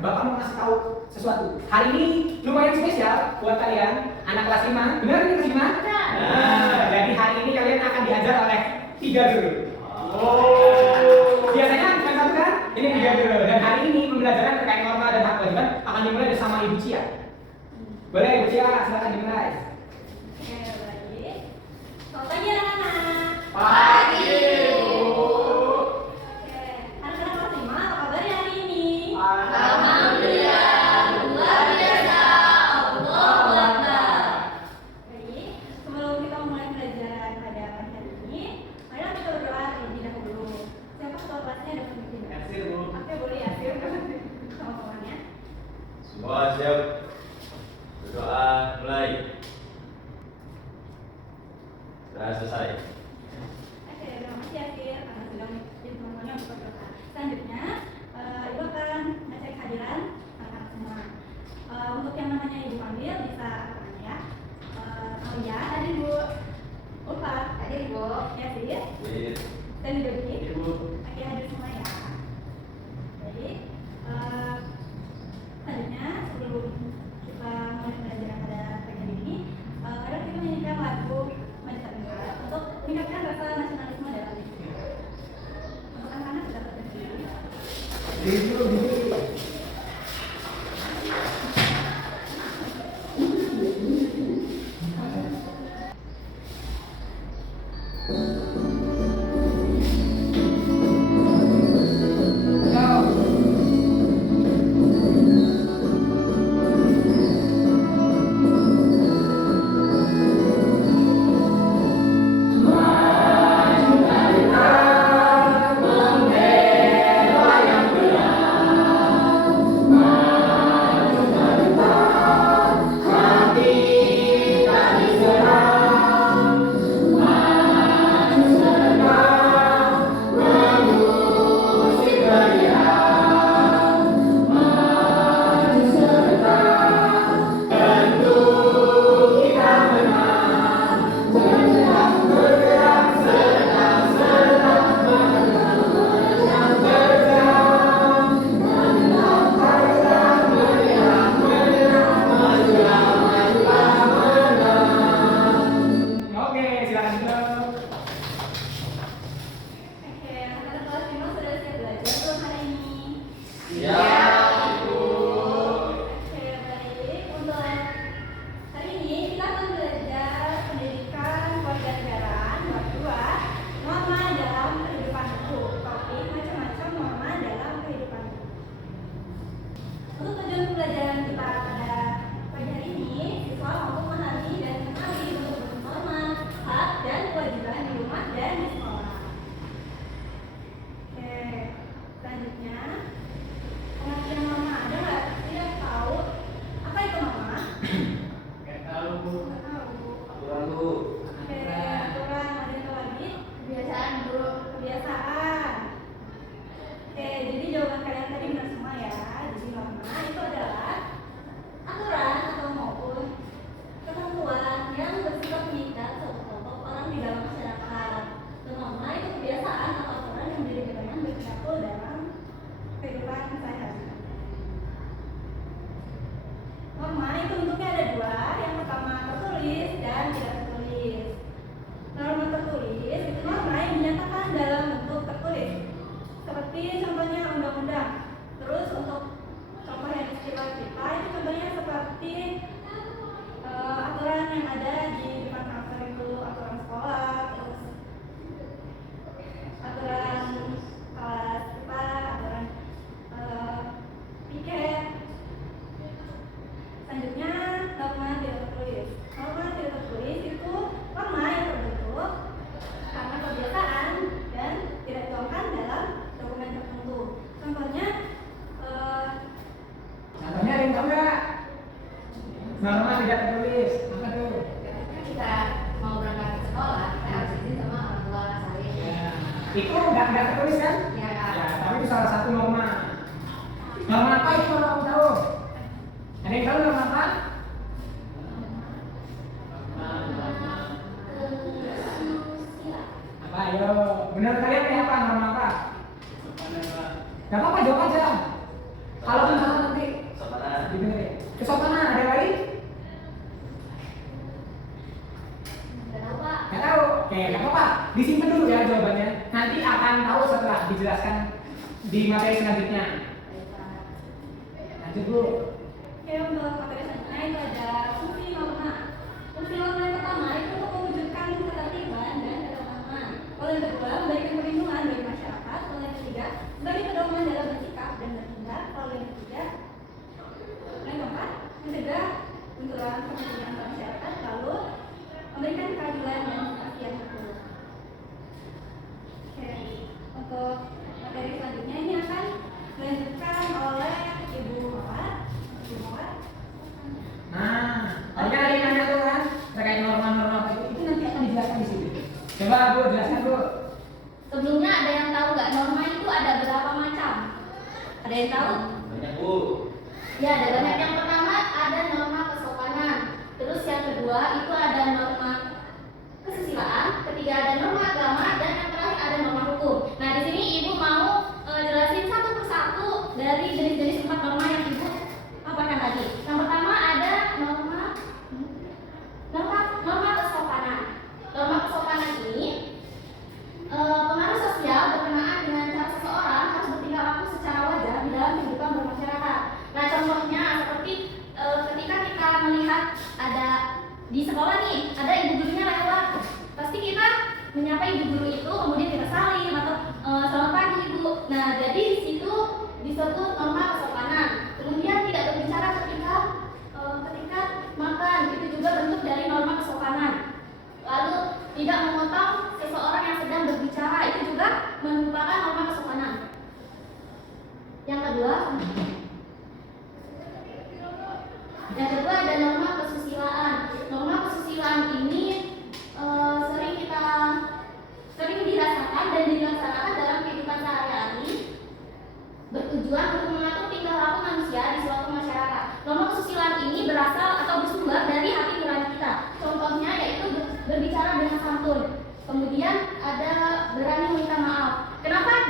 Bapak mau kasih tahu sesuatu. Hari ini lumayan spesial buat kalian, anak kelas 5. Benar ini kelas 5? Nah, jadi hari ini kalian akan diajar oleh 3 guru. Biasanya cuma satu kan? Ini 3 guru. Dan hari ini pembelajaran terkait norma dan hak kewajiban akan dimulai bersama Ibu Cia. Boleh Ibu Cia, silakan dimulai. Oke, baik. Selamat pagi anak-anak. Pagi, Bu. Oke, anak-anak kelas 5, apa kabar hari ini? Alhamdulillah, luar biasa, Allahu Akbar. Baik, sebelum kita mulai pelajaran pada pagi hari ini, mari kita berdoa terlebih dahulu. Siapa ketua kelasnya ada pemimpin? Yasir, Bu. Oke, boleh ya, sama-sama ya. Semua siap. Berdoa mulai. Sudah selesai. Oke, terima kasih Yasir karena sudah menjadi teman-temannya untuk berdoa. Selanjutnya, Ibu akan ngecek kehadiran anak-anak semua. Untuk yang namanya Ibu panggil bisa tangan ya. Alia, hadir Bu. Ulfa, hadir Bu. Yasir, Jadi, dan juga Diki. Ibu. Oke, hadir semua ya. Jadi, selanjutnya sebelum kita mulai pelajaran pada pagi hari ini, mari kita menyanyikan lagu Maju Negara untuk meningkatkan rasa nasionalisme dalam diri. Untuk anak-anak sudah terjadi. Ibu. Oke, silakan duduk. Oke, anak-anak kelas 5 sudah siap belajar belum hari ini? siap, Ibu. Oke, baik. Untuk hari ini kita akan belajar pendidikan kewarganegaraan bab 2, norma dalam kehidupan itu. Topik macam-macam norma dalam kehidupan itu. Untuk tujuan pembelajaran kita pada pagi hari ini, siswa mampu mengenali dan mengenali bentuk-bentuk norma, hak, dan kewajiban di rumah dan di sekolah. Oke, selanjutnya pengertian norma. Ada nggak tidak tahu apa itu norma? Nggak tahu, Bu. Nggak tahu. Aturan, Bu. Oke, aturan. Ada yang tahu lagi? Kebiasaan Bu. Kebiasaan. Oke, jadi jawaban kalian tadi benar semua ya. Jadi norma itu adalah aturan atau maupun ketentuan yang bersifat mengikat suatu kelompok orang di dalam masyarakat. Dan norma itu kebiasaan atau aturan yang menjadi pegangan berlaku dalam kehidupan sehari-hari. Norma itu bentuknya ada dua. Yang pertama tertulis dan tidak tertulis. Norma tertulis itu norma yang dinyatakan dalam bentuk tertulis. Seperti contohnya undang-undang. Terus untuk contoh yang istilah kita itu contohnya seperti aturan yang ada di depan kantor itu, aturan sekolah, terus aturan kelas kita, aturan piket. Selanjutnya norma tidak tertulis. Norma tidak tertulis itu norma yang terbentuk karena kebiasaan dan tidak dituangkan dalam dokumen tertentu. Contohnya Contohnya ada yang tahu nggak? Norma tidak tertulis. Apa tuh? Ketika kita mau berangkat ke sekolah, kita harus izin sama orang tua salin. Ya. Itu nggak tertulis kan? Ya, Kak. Ya, tapi itu salah satu norma. Norma apa itu kalau kamu tahu? Ada yang tahu norma apa? Apa? Ayo, benar kalian kayak apa? Norma apa? Gak apa-apa, jawab aja. Kalau misalnya nanti Kesopanan, ada yang lain? Nggak tahu Pak. Nggak tahu? Nggak apa-apa. Disimpan dulu ya jawabannya. Nanti akan tahu setelah dijelaskan di materi selanjutnya. Baik, Pak. Lanjut Bu. Oke, untuk materi selanjutnya itu ada fungsi norma. Fungsi norma yang pertama itu untuk mewujudkan ketertiban dan ketentraman. Kalau yang kedua, memberikan perlindungan bagi masyarakat. Kalau yang ketiga, sebagai pedoman dalam bersikap dan bertindak. Kalau yang ketiga, yang keempat, mencegah benturan kepentingan antar masyarakat. Lalu memberikan keadilan dan kepastian hukum. Oke, untuk materi selanjutnya ini akan dilanjutkan oleh Ibu Mawar. Ibu Mawar. Nah, tadi ada yang nanya tuh kan terkait norma-norma apa itu nanti akan dijelaskan di situ. Coba Bu, jelaskan Bu. Sebelumnya ada yang tahu nggak norma itu ada berapa macam? Ada yang tahu? Banyak Bu. Ya, ada banyak. Yang pertama ada norma kesopanan. Terus yang kedua itu ada norma kesusilaan. Ketiga ada norma agama dan yang terakhir ada norma hukum. Nah, di sini Ibu mau jelasin satu persatu dari jenis-jenis 4 norma yang Ibu paparkan tadi. Yang pertama ada norma kesopanan. Norma kesopanan ini pengaruh sosial berkenaan dengan cara seseorang harus bertingkah laku secara wajar di dalam kehidupan bermasyarakat. Nah, contohnya seperti ketika kita melihat ada di sekolah nih, ada ibu gurunya lewat, pasti kita menyapa ibu guru itu, kemudian kita salim atau selamat pagi ibu. Nah, jadi di situ disebut norma kesopanan. Kemudian tidak berbicara ketika makan, itu juga bentuk dari norma kesopanan. Lalu tidak memotong seseorang yang sedang berbicara, itu juga merupakan norma kesopanan. Yang kedua ada norma kesusilaan. Norma kesusilaan ini sering dirasakan dan dilaksanakan dalam kehidupan sehari-hari, bertujuan untuk mengatur tingkah laku manusia di suatu masyarakat. Norma kesusilaan ini berasal atau bersumber dari hati nurani kita. Contohnya yaitu berbicara dengan santun. Kemudian ada berani meminta maaf. Kenapa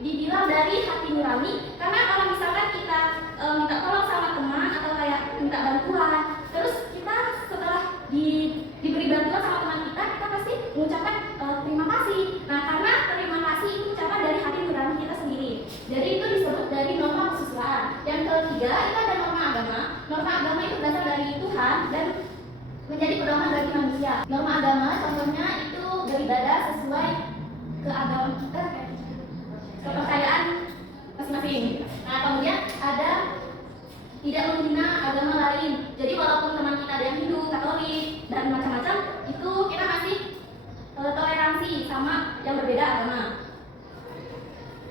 dibilang dari hati nurani? Karena kalau misalkan kita minta tolong sama teman atau kayak minta bantuan, terus kita setelah diberi bantuan sama teman kita pasti mengucapkan terima kasih. Nah, karena terima kasih itu ucapan dari hati nurani kita sendiri. Jadi itu disebut dari norma kesusilaan. Yang ketiga itu ada norma agama. Norma agama itu berasal dari Tuhan dan menjadi pedoman bagi manusia. Norma agama contohnya itu beribadah sesuai kepercayaan masing-masing. Nah, kemudian ada tidak menghina agama lain. Jadi walaupun teman kita ada yang Hindu, Katolik dan macam-macam, itu kita masih toleransi sama yang berbeda agama.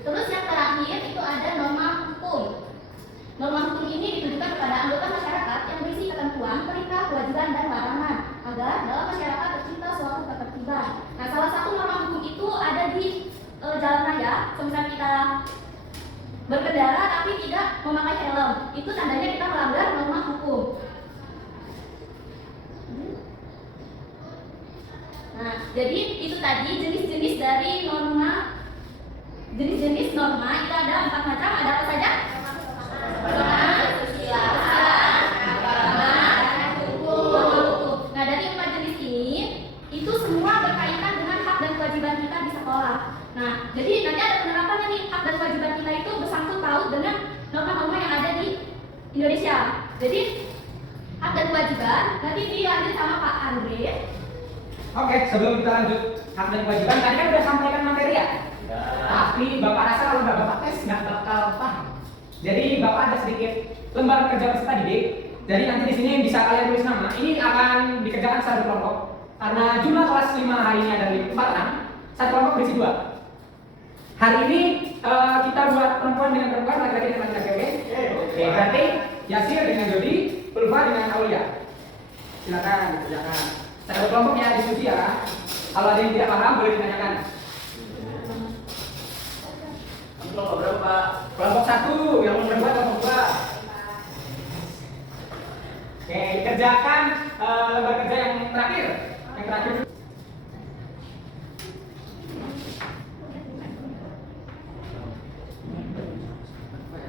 Terus yang terakhir itu ada norma hukum. Norma hukum ini ditujukan kepada anggota masyarakat yang berisi ketentuan, perintah, kewajiban, dan larangan agar dalam masyarakat tercipta suatu ketertiban. Nah, salah satu norma hukum itu ada di jalan raya. Misalnya kita berkendara tapi tidak memakai helm, itu tandanya kita melanggar norma hukum. Nah, jadi itu tadi jenis-jenis dari norma. Jenis-jenis norma itu ada 4 macam. Ada apa saja? Kesusilaan, agama, dan hukum. Nah, dari 4 jenis ini itu semua berkaitan dengan hak dan kewajiban kita di sekolah. Nah, jadi nanti ada penerapannya nih, hak dan kewajiban kita itu bersangkut paut dengan norma-norma yang ada di Indonesia. Jadi hak dan kewajiban nanti dilanjut sama Pak Andre. Oke, sebelum kita lanjut hak dan kewajiban, tadi kan udah sampaikan materi ya? Ya. Tapi Bapak rasa kalau nggak Bapak tes nggak bakal paham. Jadi Bapak ada sedikit lembar kerja peserta didik. Jadi nanti di sini bisa kalian tulis nama. Ini akan dikerjakan secara berkelompok. Karena jumlah kelas 5 hari ini ada 4 orang. Satu kelompok berisi 2. Hari ini kita buat perempuan dengan perempuan, laki-laki dengan laki-laki. Oke, berarti Yasir dengan Jody, Ulfa dengan Aulia. Silakan dikerjakan. Satu kelompok ya, diskusi ya. Kalau ada yang tidak paham boleh ditanyakan. Kelompok berapa Pak? Kelompok 1, yang perempuan kelompok 2. Oke, kerjakan lembar kerja yang terakhir. Yang terakhir.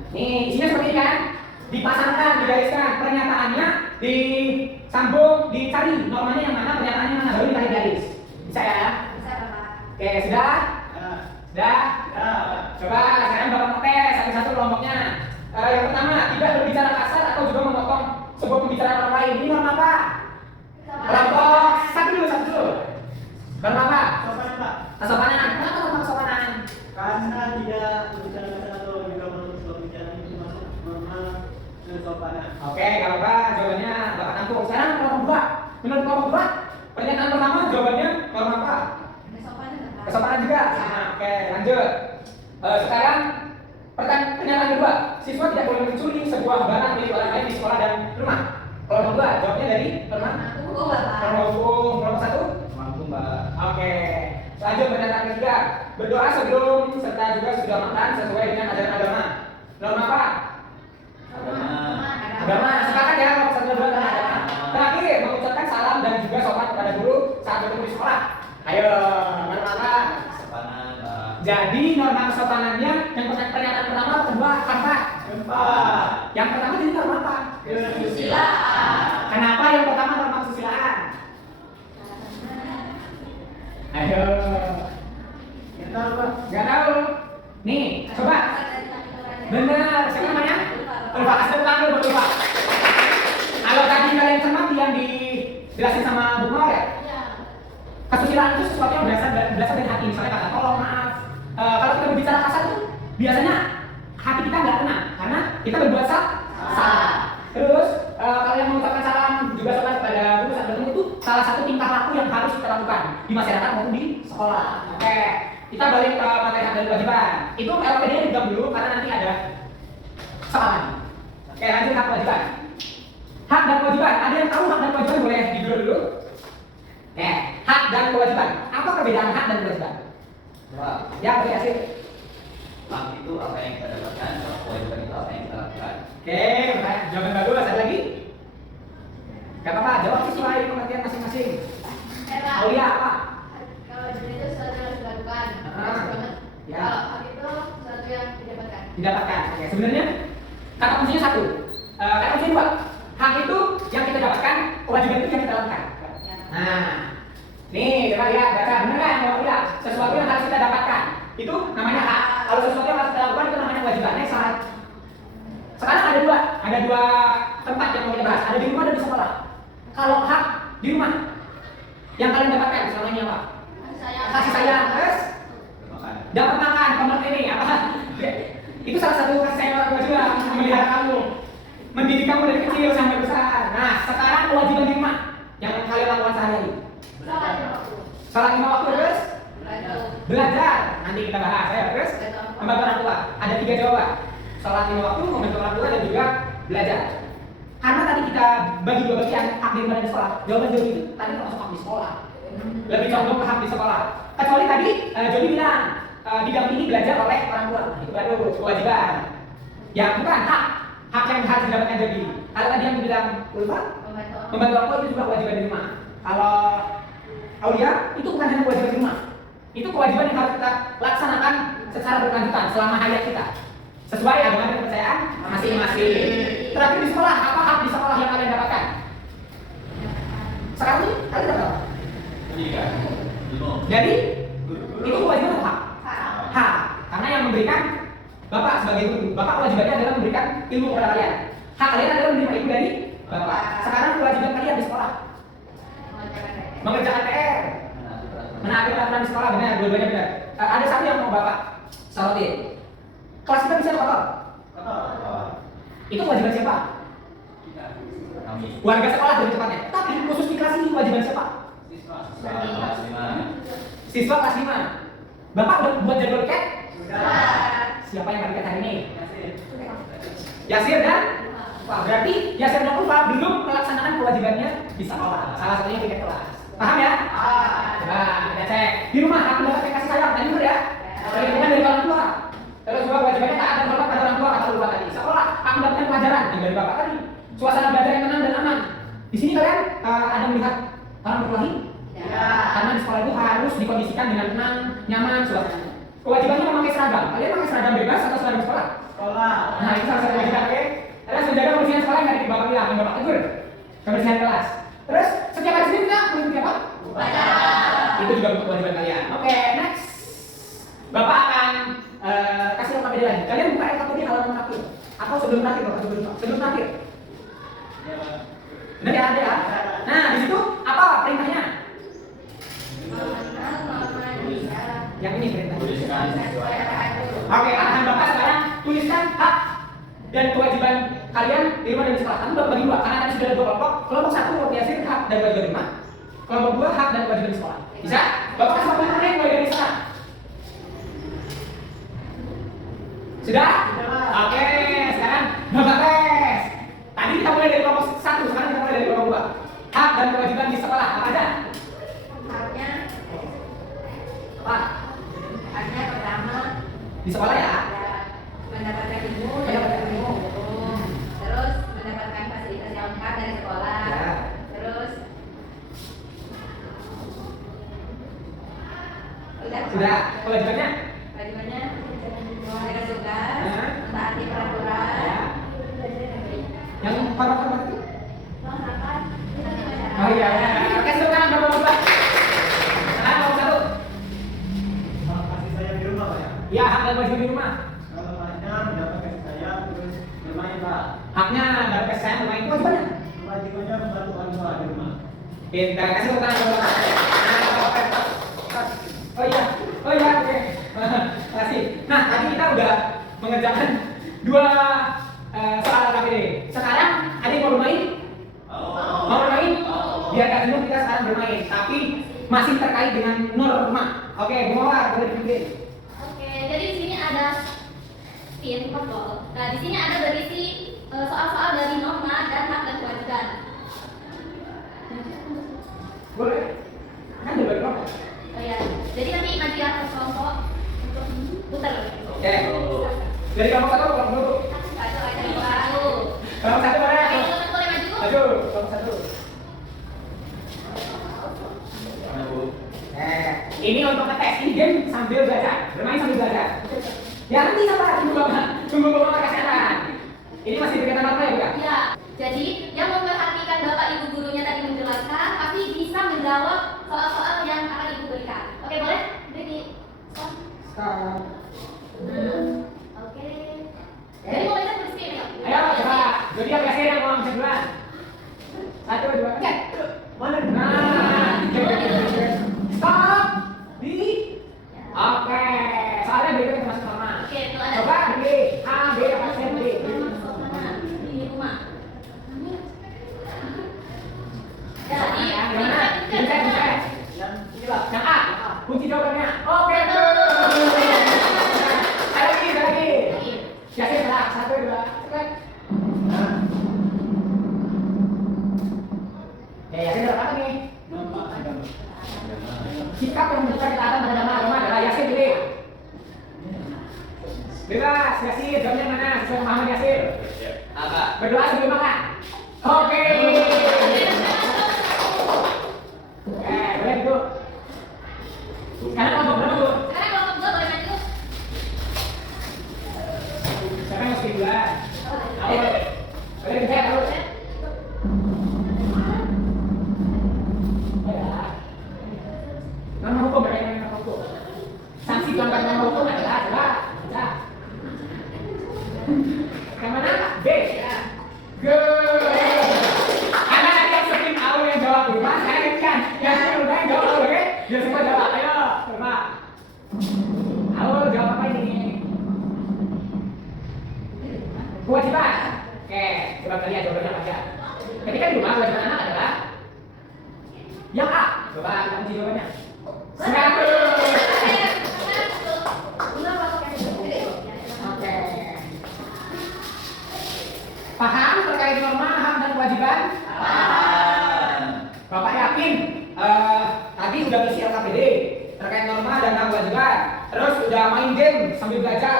Nih, isinya seperti ini kan? dipasangkan, digariskan. Pernyataannya disambung, dicari normanya yang mana, pernyataannya mana, baru ditarik garis. Bisa ya? Bisa, Bapak. Oke, sudah? Sudah? Coba sekarang Bapak ngetes satu-satu kelompoknya. Yang pertama, tidak berbicara kasar atau juga memotong sebuah pembicaraan orang lain. Ini norma apa? Kelompok satu dulu. Norma apa? Sopan, Pak. Kesopanan. Kenapa norma kesopanan? Karena tidak berbicara kasar atau juga menutup sebuah pembicaraan itu masuk norma kesopanan. Oke, kalau apa? Jawabannya Bapak tampung. Sekarang kelompok dua. Menurut kelompok dua, pernyataan pertama jawabannya norma apa? Kesopanan, Bapak. Kesopanan juga. Nah, oke, lanjut. Sekarang pernyataan kedua, siswa tidak boleh mencuri sebuah barang milik orang lain di sekolah dan rumah. Kelompok dua, jawabnya dari norma. Mampu, Bapak. Kelompok satu. Mampu, Mbak. Oke. Lanjut pernyataan ketiga, berdoa sebelum serta juga sudah makan sesuai dengan ajaran agama. Norma apa? Agama. Sepakat ya, kelompok satu dan dua tentang agama. Terakhir, mengucapkan salam dan juga sopan kepada guru saat bertemu di sekolah. Ayo, norma apa? Kesopanan, Mbak. Jadi norma kesopanannya yang pernyataan pertama, kedua, keempat. Keempat. Yang pertama jadi norma apa? Kesusilaan. Kenapa yang pertama norma kesusilaan? Ayo. Kita tahu, Pak. Gak tahu. Nih, coba. Benar. Siapa namanya? Lupa. Kasih tangan dulu, lupa. Kalau tadi kalian cermati yang dijelasin sama Bu Mawar ya? Kesusilaan itu sesuatu yang berasal dari hati. Misalnya kata tolong, maaf. Kalau kita berbicara kasar itu biasanya hati kita nggak tenang karena kita berbuat salah. Terus kalau yang mengucapkan salam juga sopan kepada guru saat bertemu itu salah satu tingkah laku yang harus kita lakukan di masyarakat maupun di sekolah. Oke, kita balik ke materi hak dan kewajiban. Itu LPD-nya juga dulu karena nanti ada soalan. Oke, lanjut hak kewajiban. Hak dan kewajiban. Ada yang tahu hak dan kewajiban boleh dulu? Hak dan kewajiban. Apa perbedaan hak dan kewajiban? Pak, Ya, boleh kasih. hak itu apa yang kita dapatkan, kewajiban itu apa yang kita lakukan. Oke, jawaban bagus. Ada lagi? Gak apa-apa, jawab sesuai pengertian masing-masing. Aulia apa? Kalau itu sesuatu yang dilakukan, Ya. kalau hak itu sesuatu yang didapatkan. Didapatkan. Oke, sebenarnya kata kuncinya satu. Kata kuncinya dua. Hak itu yang kita dapatkan, kewajiban itu yang kita lakukan. Nah, nih coba lihat, baca bener kan? Mau lihat sesuatu yang harus kita dapatkan itu namanya hak. Kalau sesuatu yang harus kita lakukan itu namanya kewajiban. Next slide. Sekarang ada dua tempat yang mau kita bahas. Ada di rumah dan di sekolah. Kalau hak di rumah, yang kalian dapatkan selama ini apa? Kasih sayang, terus Makan. dapat makan, pemerintah ini apa? Itu salah satu kasih sayang orang tua juga, memelihara kamu, mendidik kamu dari kecil sampai besar. Nah, sekarang kewajiban di rumah yang kalian lakukan sehari-hari. Salat 5 waktu terus belajar. Nanti kita bahas ya, terus membantu orang tua. Ada 3 jawaban. Salat 5 waktu, membantu orang tua dan juga belajar. Karena tadi kita bagi dua bagian hak di rumah dan di sekolah. Jawaban Jody itu tadi termasuk hak di sekolah. Lebih condong ke hak di sekolah. Kecuali tadi Jody bilang didampingi belajar oleh orang tua. Nah, itu baru kewajiban. Yang bukan hak yang harus didapatkan Jody. Kalau tadi yang bilang Ulfa, membantu orang tua itu juga kewajiban di rumah. Kalau Aulia itu bukan hanya kewajiban di rumah. Itu kewajiban yang harus kita laksanakan secara berkelanjutan selama hayat kita. Sesuai agama dan kepercayaan masing-masing. Terakhir di sekolah, apa hak di sekolah yang kalian dapatkan? Sekarang ini kalian dapat apa? Pendidikan. Ilmu. Jadi itu kewajiban atau hak? Hak. Karena yang memberikan Bapak sebagai guru, Bapak kewajibannya adalah memberikan ilmu kepada kalian. Hak kalian adalah menerima ilmu dari Bapak. Sekarang kewajiban kalian di sekolah mengerjakan PR, menaati peraturan di sekolah, benar, dua-duanya benar. Ada satu yang mau Bapak sorotin. Kelas kita bisa kotor. Itu kewajiban siapa? Kami. Warga sekolah lebih tepatnya. Tapi khusus di kelas ini kewajiban siapa? Kelas 5. Siswa kelas 5. Bapak udah buat jadwal cat? Siapa yang pakai hari ini? Yasir dan? Wah, berarti Yasir dan Ulfa belum melaksanakan kewajibannya di sekolah. Salah satunya tiket kelas. Paham ya? Coba kita cek. Di rumah aku mendapatkan kasih sayang, tadi benar ya? Perlindungan dari orang tua. Terus juga kewajibannya taat dan hormat pada orang tua kata Ulfa tadi. Sekolah aku mendapatkan pelajaran yang dari Bapak tadi. Suasana belajar yang tenang dan aman. Di sini kalian ada melihat orang berkelahi? Karena di sekolah itu harus dikondisikan dengan tenang, nyaman, suasananya. Kewajibannya memakai seragam. Kalian pakai seragam bebas atau seragam sekolah? Sekolah. Nah, itu salah satu kewajiban, oke? Terus menjaga kebersihan sekolah yang tadi Bapak bilang, yang Bapak tegur. Kebersihan kelas. Terus setiap hari Senin kita mengikuti apa? Upacara. Itu juga bentuk kewajiban kalian. Oke, next. Bapak akan kasih LKPD lagi. Kalian buka LKPD halaman terakhir atau sebelum terakhir Bapak sebelum terakhir. Benar ya ada ya? Nah, di situ apa perintahnya? Yang ini perintahnya. Oke, arahan Bapak sekarang tuliskan hak dan kewajiban kalian di rumah dan di sekolah. Kamu Bapak bagi dua, karena tadi sudah ada dua kelompok. Kelompok satu Yasir hak dan kewajiban di rumah. Kelompok dua hak dan kewajiban di sekolah. Bisa? Bapak kasih waktu mulai dari sekarang. Sudah? Oke, sekarang Bapak tes. Tadi kita mulai dari kelompok satu, sekarang kita mulai dari kelompok dua. Hak dan kewajiban di sekolah apa aja? Haknya Apa? haknya pertama Di sekolah ya? mendapatkan ilmu, terus mendapatkan fasilitas yang lengkap dari sekolah, Ya. terus Sudah. Kewajibannya? kewajibannya mengerjakan tugas, Ya. mentaati peraturan, Ya. Yang format itu? Masyarakat. Oh iya, ya. Oke, sekarang berapa bulan? Sekarang kelompok satu. Hak kasih sayang di rumah Pak ya. Ya, hak dan kewajiban di rumah. Kalau haknya mendapat kasih sayang terus bermain Pak. Haknya dapat kasih sayang bermain kewajibannya. Kewajibannya membantu orang tua di rumah. Pintar, kasih tepuk tangan dulu. Oh iya, oke. Kasih. Nah, tadi kita udah mengerjakan dua soal KPD. Sekarang ada yang mau bermain? Mau bermain? Biar gak jenuh kita sekarang bermain, tapi masih terkait dengan norma. Oke, Bu Mawar, boleh dipimpin. Oke, jadi di sini ada spin football. Nah, di sini ada berisi soal-soal dari norma dan hak dan kewajiban. Boleh? Kan udah bagi kelompok. Oh ya, jadi nanti maju ya ke kelompok untuk putar. Oke. Dari kelompok satu ke kelompok dulu. Satu. Kelompok satu mana? Ayo, teman-teman boleh maju. Maju, kelompok satu. Ini untuk ngetes, ini game sambil belajar, bermain sambil belajar. Ya nanti sabar, tunggu bapak kasih arahan. Ini masih berkaitan norma ya bukan? Ya, jadi yang memperhatikan Bapak Ibu gurunya tadi menjelaskan, tapi bisa menjawab soal-soal yang akan Ibu berikan. Oke, boleh? Jadi, Stop. oke. Jadi mau baca tulis ya? Ayo coba, jadi yang biasa yang mau bisa duluan. 1, 2, pencet. Mana? Nah, stop. Di. Oke, soalnya berikutnya masuk norma. Oke, itu ada. Coba di A, B, apa C, D. Masuk mana? Di rumah. Ya, di Yang mana? Pencet. Yang inilah. Yang A, kunci jawabannya. Oke, tuh. Ada lagi. Yasin, salah. 1, 2, pencet. Ya, Yasin dapat apa nih? Sikap yang menunjukkan ketaatan terhadap agama adalah Yasin pilih. Bebas, Yasin, jawabnya mana? Sesuai pemahaman Yasin. Apa? Berdoa sebelum makan. Oke. Boleh itu. Sekarang kelompok berapa tuh? Sekarang kelompok dua boleh maju. Siapa yang mesti duluan? Ayo. Boleh dicek dulu. Norma hukum berkaitan dengan norma hukum. Sanksi pelanggaran norma hukum adalah baca. Yang mana? B. Good. Ada yang sering tahu yang jawab dulu. Saya kan yang sering udah jawab dulu, oke? Biar semua jawab. Ayo, coba. Halo, jawab apa ini? Kewajiban. Oke, coba kalian jawabannya apa aja. Ketika di rumah kewajiban anak adalah yang A. Coba kita kunci jawabannya. 100. Oke. Paham terkait norma, hak dan kewajiban? Paham. Bapak yakin tadi udah ngisi LKPD terkait norma dan hak kewajiban. Terus udah main game sambil belajar.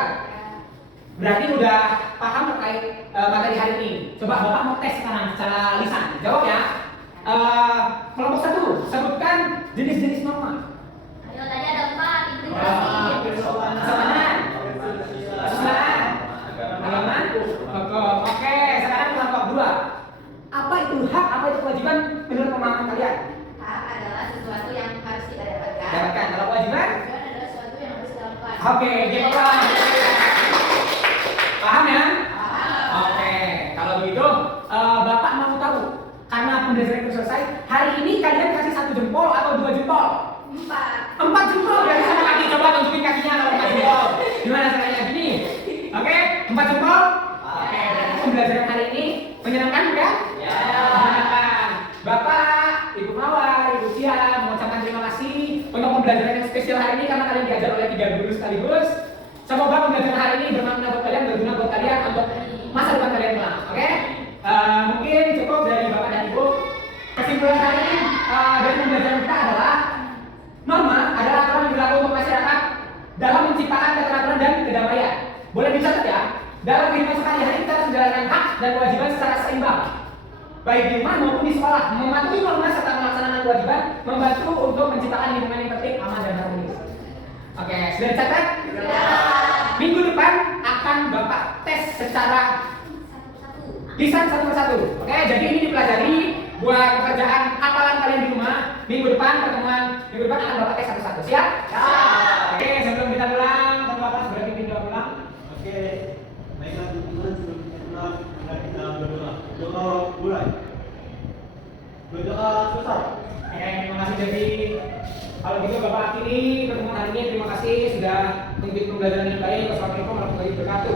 Berarti udah paham terkait materi hari ini. Coba Bapak mau tes sekarang secara lisan. Jawab ya. Kelompok 1, sebutkan jenis-jenis norma. Ayo, tadi ada 4, Ibu Ah, dikasih. Kesopanan. Kesusilaan. Agama. Hukum. Oke, Oke, paham ya? Oke, kalau begitu Bapak mau tahu karena pembelajaran itu selesai, hari ini kalian kasih 1 jempol atau 2 jempol? 4 jempol dari sama kaki, coba tunjukin kakinya kalau 4 jempol. Gimana caranya gini? Oke, 4 jempol. Oke, berarti pembelajaran hari ini menyenangkan ya? Ya. Menyenangkan. Bapak, Ibu Mawar, Ibu Cia mengucapkan terima kasih untuk pembelajaran yang spesial hari ini karena kalian diajar oleh 3 guru sekaligus. Semoga pembelajaran hari ini bermakna buat kalian, berguna buat kalian untuk masa depan kalian kelak. Oke? Mungkin cukup dari Bapak dan Ibu. Kesimpulan hari ini dari pembelajaran kita adalah norma adalah aturan yang berlaku untuk masyarakat dalam menciptakan keteraturan dan kedamaian. Boleh dicatat ya, dalam kehidupan sehari-hari kita harus menjalankan hak dan kewajiban secara seimbang, baik di rumah maupun di sekolah. Mematuhi norma serta melaksanakan kewajiban membantu untuk menciptakan lingkungan yang tertib, aman dan harmonis. Oke, sudah dicatat? Minggu depan akan Bapak tes secara lisan satu persatu. Oke, jadi ini dipelajari buat pekerjaan hafalan kalian di rumah. Minggu depan akan Bapak tes satu-satu. Siap? Oke, sebelum kita pulang, Bapak berarti kita pulang. Oke, baiklah teman-teman, sebelum kita pulang, mari kita berdoa. Doa mulai. Berdoa selesai. Oke, terima kasih Devi. Kalau gitu Bapak akhiri pertemuan hari ini. Terima kasih sudah mengikuti pembelajaran yang baik. Wassalamualaikum warahmatullahi wabarakatuh.